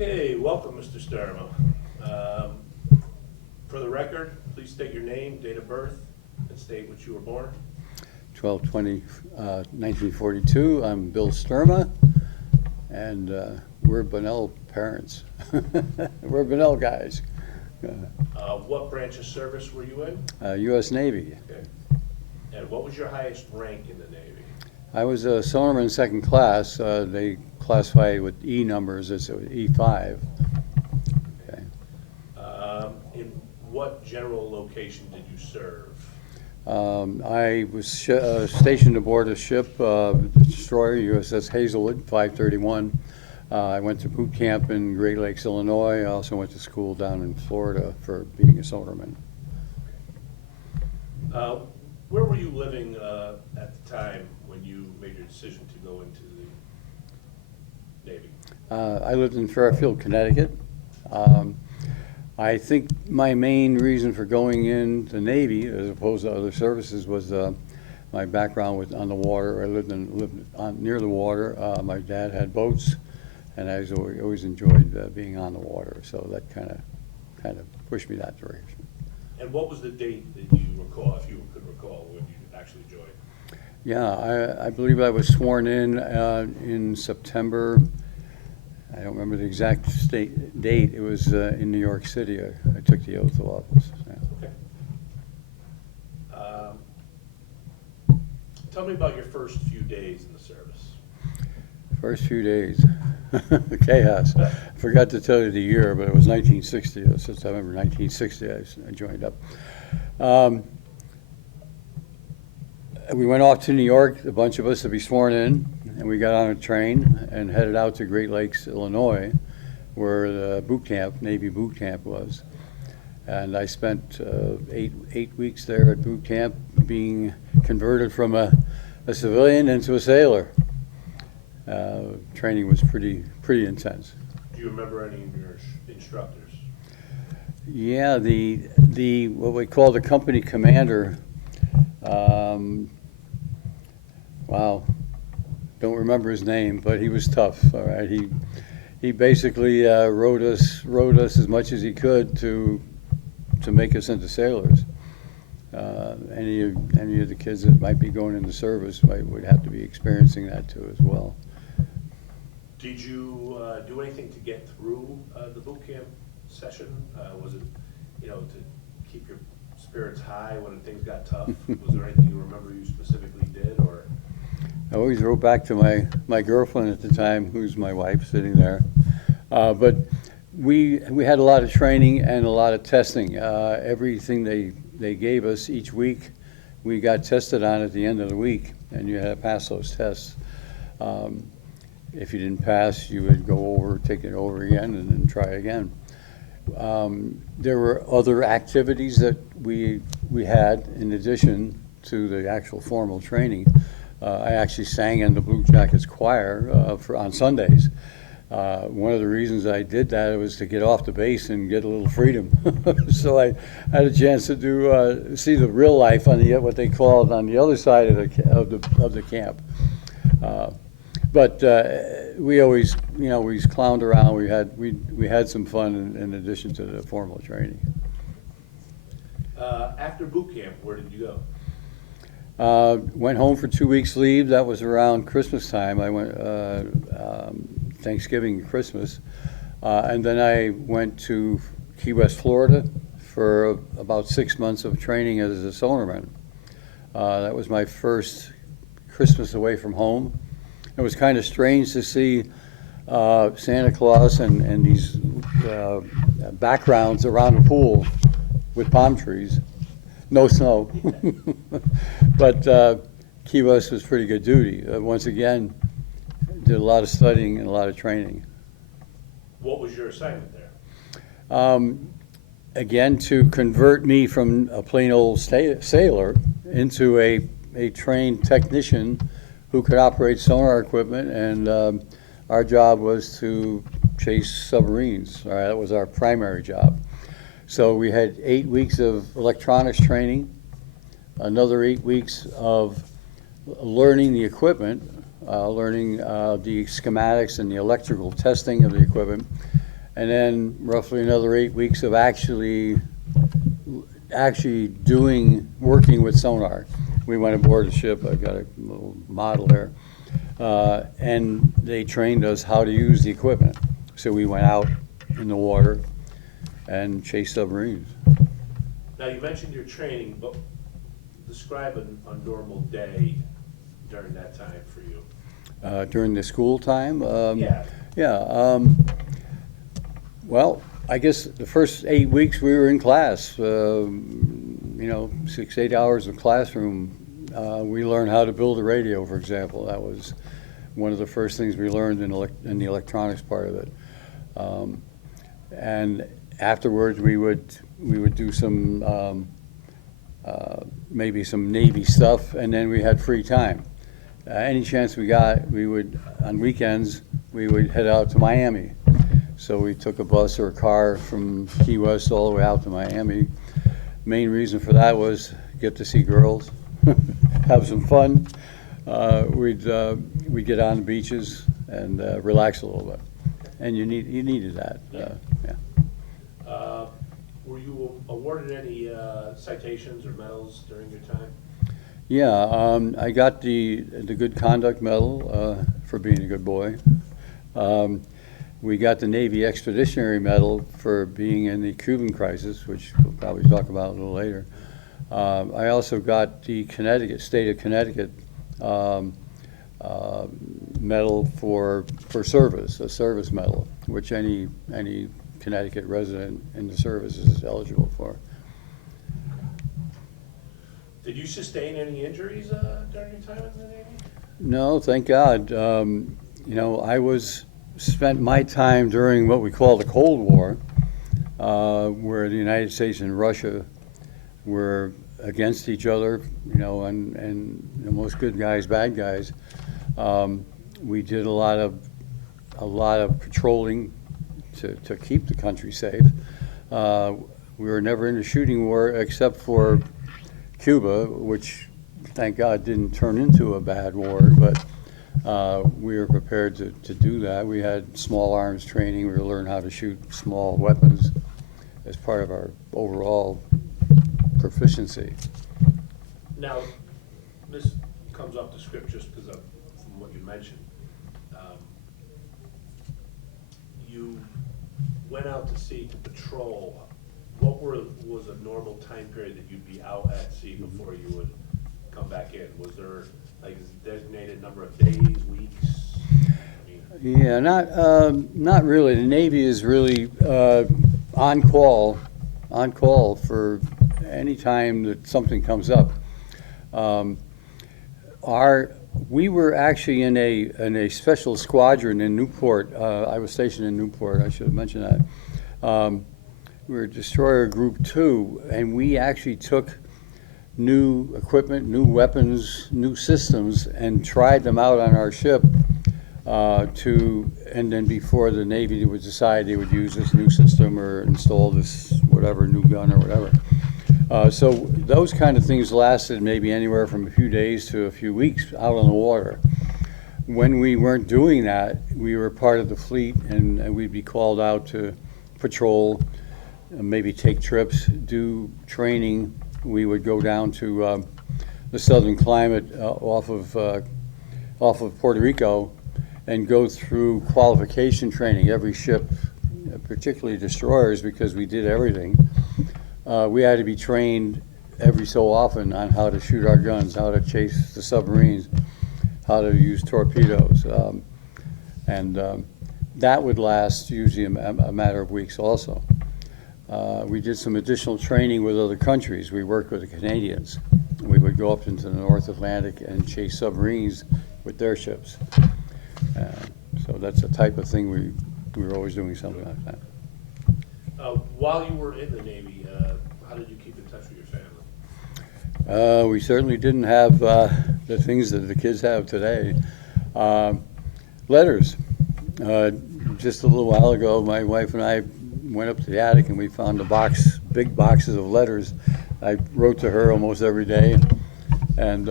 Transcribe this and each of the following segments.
Okay, welcome, Mr. Sturma. For the record, please state your name, date of birth, and state which you were born. 1942. I'm Bill Sturma, and we're Bunnell parents. We're Bunnell guys. What branch of service were you in? U.S. Navy. Okay. And what was your highest rank in the Navy? I was a sonorman second class. They classify it with E numbers as E5. Okay. In what general location did you serve? I was stationed aboard a ship, destroyer, USS Hazelwood, 531. I went to boot camp in Great Lakes, Illinois. I also went to school down in Florida for being a sonorman. Where were you living at the time when you made your decision to go into the Navy? I lived in Fairfield, Connecticut. I think my main reason for going in the Navy, as opposed to other services, was my background on the water. I lived near the water. My dad had boats, and I always enjoyed being on the water. So that kind of pushed me that direction. And what was the date that you recall, if you could recall, when you actually joined? Yeah, I believe I was sworn in September. I don't remember the exact date. It was in New York City. I took the oath of office. Yeah. Okay. Tell me about your first few days in the service. First few days, chaos. I forgot to tell you the year, but it was 1960. Since I remember 1960, I joined up. We went off to New York, a bunch of us to be sworn in, and we got on a train and headed out to Great Lakes, Illinois, where the boot camp, Navy boot camp was. And I spent 8 weeks there at boot camp, being converted from a civilian into a sailor. Training was pretty intense. Do you remember any of your instructors? Yeah, the what we call the company commander. Wow, don't remember his name, but he was tough. All right, he basically rode us as much as he could to make us into sailors. Any of the kids that might be going into service would have to be experiencing that too as well. Did you do anything to get through the boot camp session? Was it, to keep your spirits high when things got tough? Was there anything you remember you specifically did, or? I always wrote back to my girlfriend at the time, who's my wife, sitting there. But we had a lot of training and a lot of testing. Everything they gave us each week, we got tested on at the end of the week, and you had to pass those tests. If you didn't pass, you would go over, take it over again, and then try again. There were other activities that we had in addition to the actual formal training. I actually sang in the Blue Jackets choir on Sundays. One of the reasons I did that was to get off the base and get a little freedom. So I had a chance to see the real life on what they called on the other side of the camp. But we always clowned around. We had some fun in addition to the formal training. After boot camp, where did you go? Went home for 2 weeks leave. That was around Christmas time. I went Thanksgiving and Christmas. And then I went to Key West, Florida for about 6 months of training as a sonarman. That was my first Christmas away from home. It was kind of strange to see Santa Claus and these backgrounds around a pool with palm trees. No snow. But Key West was pretty good duty. Once again, did a lot of studying and a lot of training. What was your assignment there? Again, to convert me from a plain old sailor into a trained technician who could operate sonar equipment, and our job was to chase submarines. All right, that was our primary job. So we had 8 weeks of electronics training, another 8 weeks of learning the equipment, learning the schematics and the electrical testing of the equipment. and then roughly another 8 weeks of actually working with sonar. We went aboard a ship. I've got a little model there. And they trained us how to use the equipment. So we went out in the water and chased submarines. Now, you mentioned your training, but describe a normal day during that time for you. During the school time? Yeah. Yeah. Well, I guess the first 8 weeks we were in class. 6, 8 hours of classroom. We learned how to build a radio, for example. That was one of the first things we learned in the electronics part of it. And afterwards, we would do some maybe some Navy stuff, and then we had free time. Any chance we got, we would, on weekends, we would head out to Miami. So we took a bus or a car from Key West all the way out to Miami. Main reason for that was get to see girls, have some fun. We'd get on the beaches and relax a little bit. And you needed that. Yeah. Were you awarded any citations or medals during your time? Yeah, I got the Good Conduct Medal for being a good boy. We got the Navy Expeditionary Medal for being in the Cuban crisis, which we'll probably talk about a little later. I also got the state of Connecticut medal for service, a service medal, which any Connecticut resident in the service is eligible for. Did you sustain any injuries during your time in the Navy? No, thank God. I spent my time during what we call the Cold War, where the United States and Russia were against each other, and most good guys, bad guys. We did a lot of patrolling to keep the country safe. We were never in a shooting war except for Cuba, which thank God didn't turn into a bad war, but we were prepared to do that. We had small arms training. We learned how to shoot small weapons as part of our overall proficiency. Now, this comes off the script just because from what you mentioned. You went out to sea to patrol. What was a normal time period that you'd be out at sea before you would come back in? Was there like a designated number of days, weeks? Yeah, not really. The Navy is really on call for any time that something comes up. We were actually in a special squadron in Newport. I was stationed in Newport. I should have mentioned that. We were Destroyer Group 2, and we actually took new equipment, new weapons, new systems, and tried them out on our ship and then before the Navy would decide they would use this new system or install this whatever, new gun or whatever. So those kind of things lasted maybe anywhere from a few days to a few weeks out on the water. When we weren't doing that, we were part of the fleet, and we'd be called out to patrol, maybe take trips, do training. We would go down to the southern climate off of Puerto Rico and go through qualification training. Every ship, particularly destroyers, because we did everything, we had to be trained every so often on how to shoot our guns, how to chase the submarines, how to use torpedoes. And that would last usually a matter of weeks also. We did some additional training with other countries. We worked with the Canadians. We would go up into the North Atlantic and chase submarines with their ships. So that's the type of thing we were always doing something like that. While you were in the Navy, how did you keep in touch with your family? We certainly didn't have the things that the kids have today. Letters. Just a little while ago, my wife and I went up to the attic and we found big boxes of letters. I wrote to her almost every day, and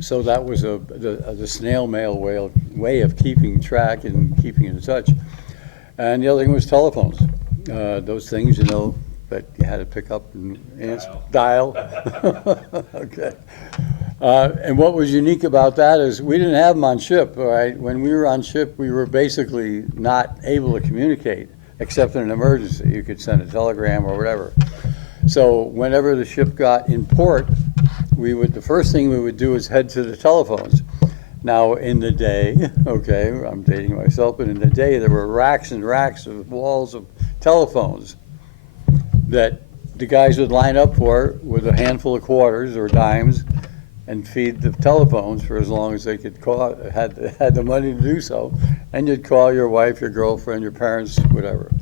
so that was the snail mail way of keeping track and keeping in touch. And the other thing was telephones. Those things, you know, that you had to pick up and answer, dial. Okay. And what was unique about that is we didn't have them on ship, all right? When we were on ship, we were basically not able to communicate, except in an emergency. You could send a telegram or whatever. So whenever the ship got in port, the first thing we would do is head to the telephones. Now, in the day, okay, I'm dating myself, but in the day, there were racks and racks of walls of telephones that the guys would line up for with a handful of quarters or dimes and feed the telephones for as long as they could call, had the money to do so. And you'd call your wife, your girlfriend, your parents, whatever.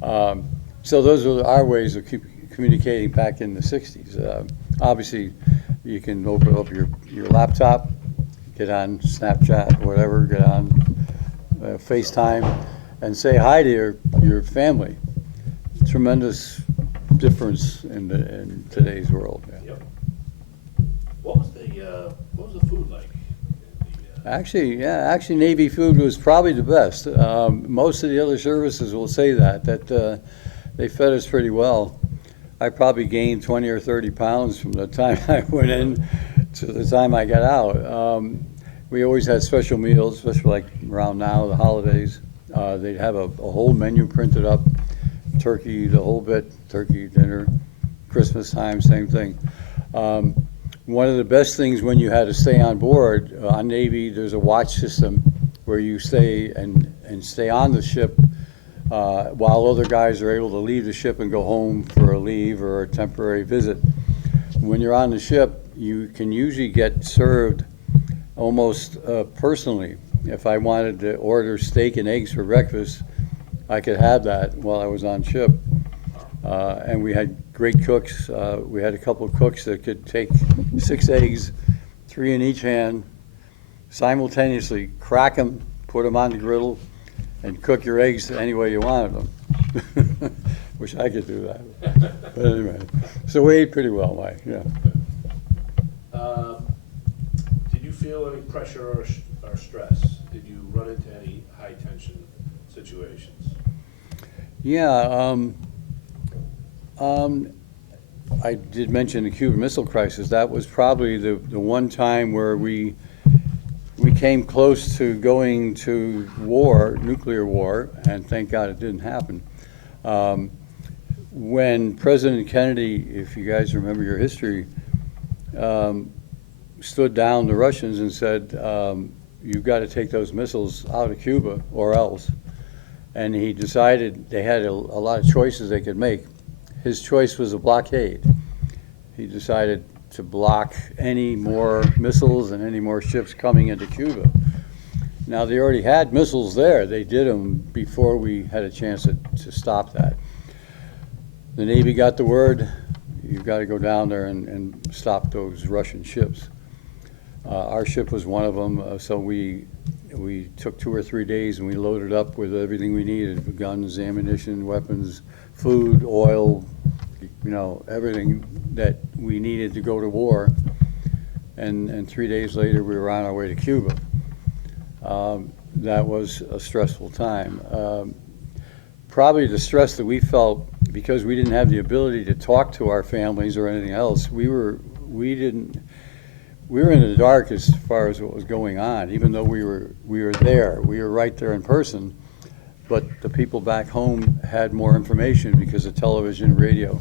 So those were our ways of communicating back in the 60s. Obviously, you can open up your laptop, get on Snapchat, whatever, get on FaceTime, and say hi to your family. Tremendous difference in today's world. Yeah. Yep. What was the food like? Actually, Navy food was probably the best. Most of the other services will say that they fed us pretty well. I probably gained 20 or 30 pounds from the time I went in to the time I got out. We always had special meals, especially like around now, the holidays. They'd have a whole menu printed up, turkey, the whole bit, turkey dinner, Christmas time, same thing. One of the best things when you had to stay on board, on Navy, there's a watch system where you stay and stay on the ship while other guys are able to leave the ship and go home for a leave or a temporary visit. When you're on the ship, you can usually get served almost personally. If I wanted to order steak and eggs for breakfast, I could have that while I was on ship. And we had great cooks. We had a couple of cooks that could take 6 eggs, 3 in each hand, simultaneously crack them, put them on the griddle, and cook your eggs any way you wanted them. Wish I could do that. But anyway, so we ate pretty well, Mike, yeah. Did you feel any pressure or stress? Did you run into any high tension situations? Yeah, I did mention the Cuban Missile Crisis. That was probably the one time where we came close to going to war, nuclear war, and thank God it didn't happen. When President Kennedy, if you guys remember your history, stood down the Russians and said, you've got to take those missiles out of Cuba or else. And he decided they had a lot of choices they could make. His choice was a blockade. He decided to block any more missiles and any more ships coming into Cuba. Now, they already had missiles there. They did them before we had a chance to stop that. The Navy got the word, you've got to go down there and stop those Russian ships. Our ship was one of them, so we took 2 or 3 days and we loaded up with everything we needed, guns, ammunition, weapons, food, oil, you know, everything that we needed to go to war. And 3 days later, we were on our way to Cuba. That was a stressful time. Probably the stress that we felt because we didn't have the ability to talk to our families or anything else, we were in the dark as far as what was going on, even though we were there. We were right there in person, but the people back home had more information because of television and radio,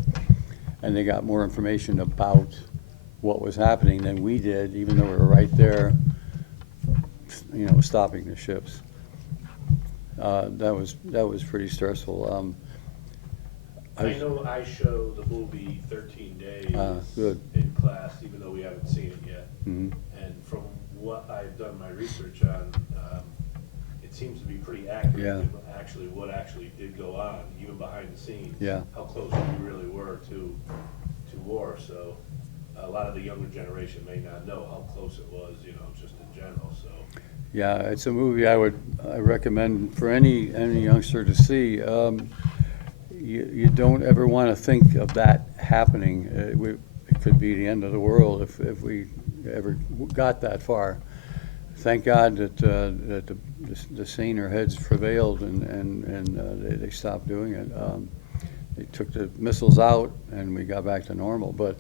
and they got more information about what was happening than we did, even though we were right there, you know, stopping the ships. That was pretty stressful. I know I show the movie 13 Days good. in class, even though we haven't seen it yet. Mhm. And from what I've done my research on, it seems to be pretty accurate. Yeah. To actually what actually did go on, even behind the scenes. Yeah. How close we really were to war. So a lot of the younger generation may not know how close it was, you know, just in general. So. Yeah, it's a movie I recommend for any youngster to see. You don't ever want to think of that happening. It could be the end of the world if we ever got that far. Thank God that the saner heads prevailed, and they stopped doing it. They took the missiles out, and we got back to normal. But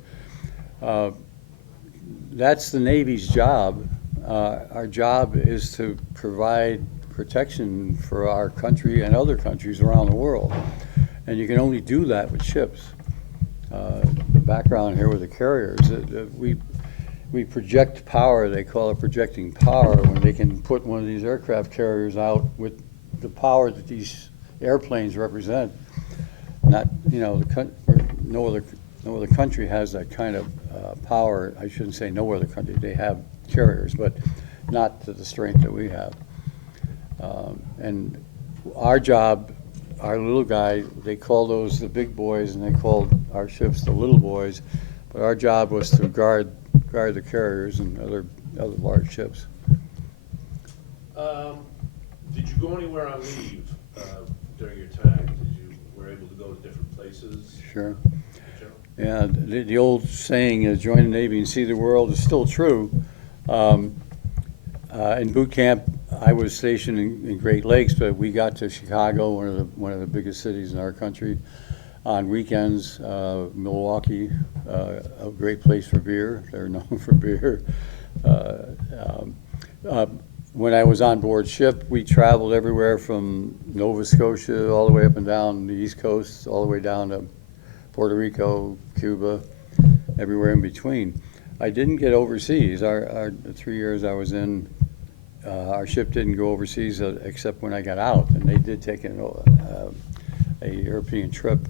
that's the Navy's job. Our job is to provide protection for our country and other countries around the world. And you can only do that with ships. The background here with the carriers, we project power, they call it projecting power, when they can put one of these aircraft carriers out with the power that these airplanes represent. Not, no other country has that kind of power. I shouldn't say no other country, they have carriers, but not to the strength that we have. And our job, our little guy, they call those the big boys, and they called our ships the little boys. But our job was to guard the carriers and other large ships. Did you go anywhere on leave during your time? Were able to go to different places? Sure. Yeah, the old saying, join the Navy and see the world, is still true. In boot camp, I was stationed in Great Lakes, but we got to Chicago, one of the biggest cities in our country, on weekends. Milwaukee, a great place for beer. They're known for beer. When I was on board ship, we traveled everywhere from Nova Scotia all the way up and down the East Coast, all the way down to Puerto Rico, Cuba, everywhere in between. I didn't get overseas. The 3 years I was in, our ship didn't go overseas except when I got out, and they did take a European trip.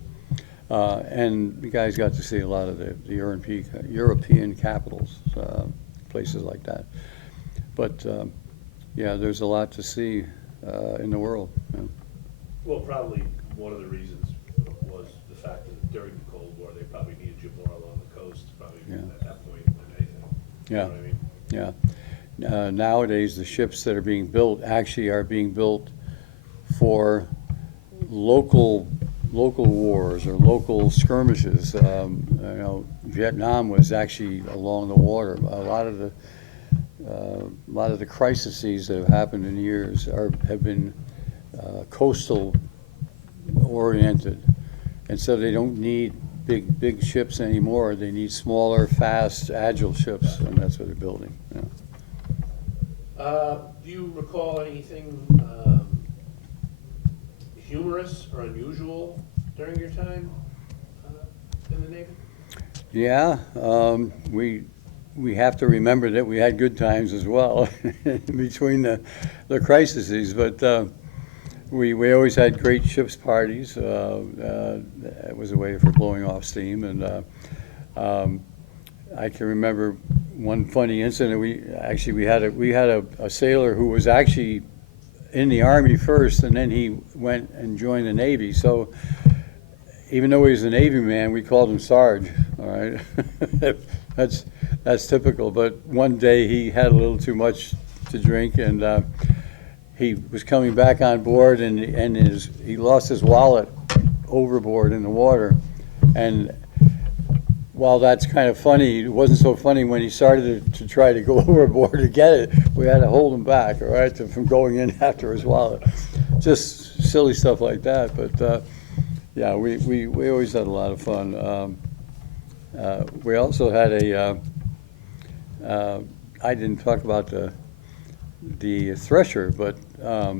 And you guys got to see a lot of the European capitals, places like that. But yeah, there's a lot to see in the world. Yeah. Well, probably one of the reasons was the fact that during the Cold War, they probably needed you more along the coast, probably at that point than anything. Yeah. You know what I mean? Yeah. Nowadays, the ships that are being built actually are being built for local wars or local skirmishes. Vietnam was actually along the water. A lot of the crises that have happened in years have been coastal oriented, and so they don't need big ships anymore. They need smaller, fast, agile ships, and that's what they're building. Yeah. Do you recall anything humorous or unusual during your time in the Navy? Yeah, we have to remember that we had good times as well between the crises, but we always had great ships parties. It was a way for blowing off steam, and I can remember one funny incident. We had a sailor who was actually in the Army first, and then he went and joined the Navy. So even though he was a Navy man, we called him Sarge. All right, that's typical. But one day he had a little too much to drink, and he was coming back on board, and he lost his wallet overboard in the water. And while that's kind of funny, it wasn't so funny when he started to try to go overboard to get it. We had to hold him back, all right, from going in after his wallet. Just silly stuff like that. But yeah, we always had a lot of fun. We also had I didn't talk about the Thresher, but I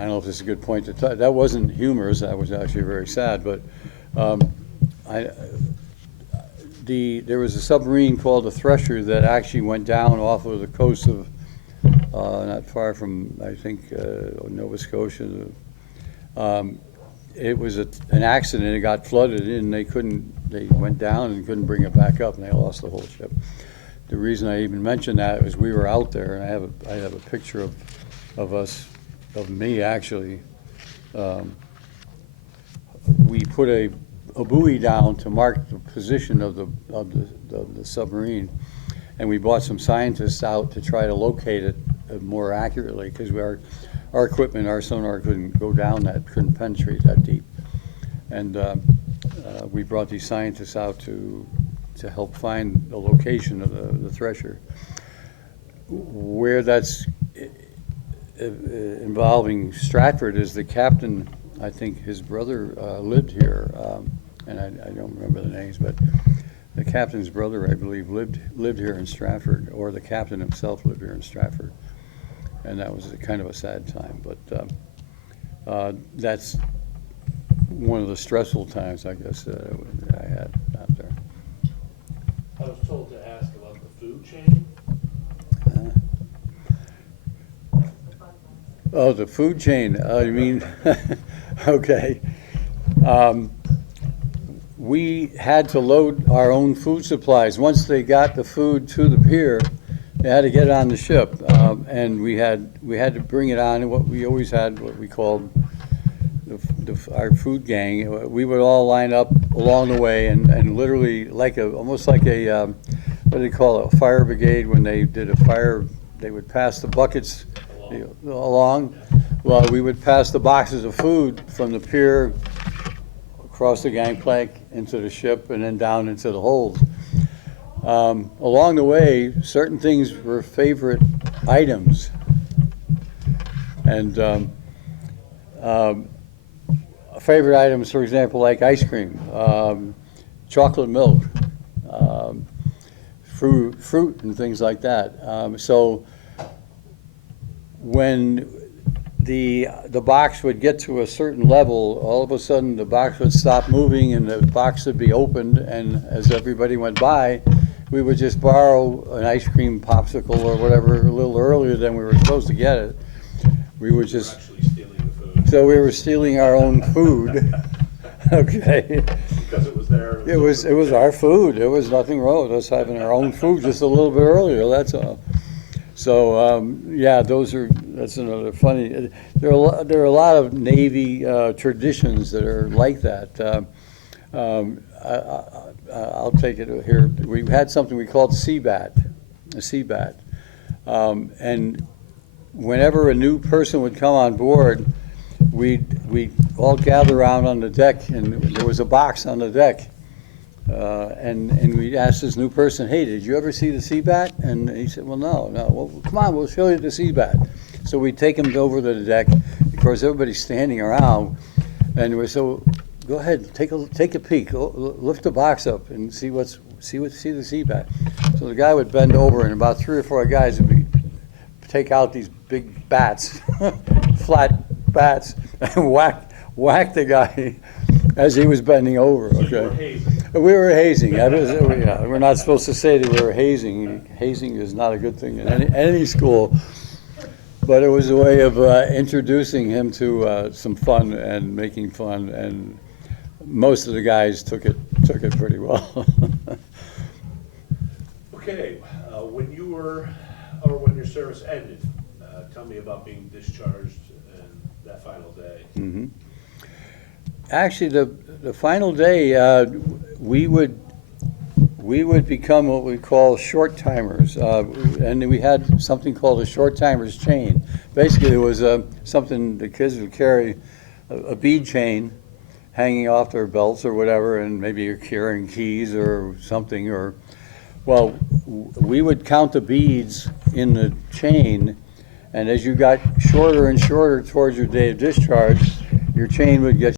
don't know if this is a good point to talk. That wasn't humorous. That was actually very sad. But there was a submarine called the Thresher that actually went down off of the coast of not far from, I think, Nova Scotia. It was an accident. It got flooded, and they went down and couldn't bring it back up, and they lost the whole ship. The reason I even mentioned that is we were out there, and I have a picture of me actually. We put a buoy down to mark the position of the submarine, and we brought some scientists out to try to locate it more accurately, because our equipment, our sonar couldn't go down couldn't penetrate that deep, and we brought these scientists out to help find the location of the Thresher. Where that's involving Stratford is the captain, I think his brother lived here, and I don't remember the names, but the captain's brother, I believe, lived here in Stratford, or the captain himself lived here in Stratford. And that was kind of a sad time, but that's one of the stressful times, I guess, that I had out there. I was told to ask about the food chain. Oh, the food chain, you mean, okay. We had to load our own food supplies. Once they got the food to the pier, they had to get it on the ship, and we had to bring it on. And what we always had, what we called our food gang. We would all line up along the way, and literally almost like a what do they call it, a fire brigade. When they did a fire, they would pass the buckets along. Well, we would pass the boxes of food from the pier across the gangplank into the ship, and then down into the holds. Along the way, certain things were favorite items, and favorite items, for example, like ice cream, chocolate milk, fruit, and things like that. So when the box would get to a certain level, all of a sudden the box would stop moving and the box would be opened, and as everybody went by, we would just borrow an ice cream popsicle or whatever a little earlier than we were supposed to get it. We would just, Actually stealing the food. so we were stealing our own food, okay? Because it was there. It was our food. There was nothing wrong with us having our own food just a little bit earlier, that's all. So, yeah, that's another funny, there are a lot of Navy traditions that are like that. I'll take it here. We had something we called a CBAT. And whenever a new person would come on board, we'd all gather around on the deck, and there was a box on the deck. And we'd ask this new person, hey, did you ever see the CBAT? And he said, well, no. Well, come on, we'll show you the CBAT. So we'd take him over to the deck. Of course, everybody's standing around, and we're so, go ahead, take a peek, lift the box up and see the CBAT. So the guy would bend over, and about 3 or 4 guys would take out these big bats, flat bats, and whack the guy as he was bending over. So okay. you were hazing. We were hazing. We're not supposed to say that we were hazing. Hazing is not a good thing in any school. But it was a way of introducing him to some fun and making fun, and most of the guys took it pretty well. Okay, when your service ended, tell me about being discharged and that final day. Mm-hmm. Actually, the final day, we would become what we call short timers, and we had something called a short timers chain. Basically, it was something the kids would carry, a bead chain hanging off their belts or whatever, and maybe you're carrying keys or something. Well, we would count the beads in the chain, and as you got shorter and shorter towards your day of discharge, your chain would get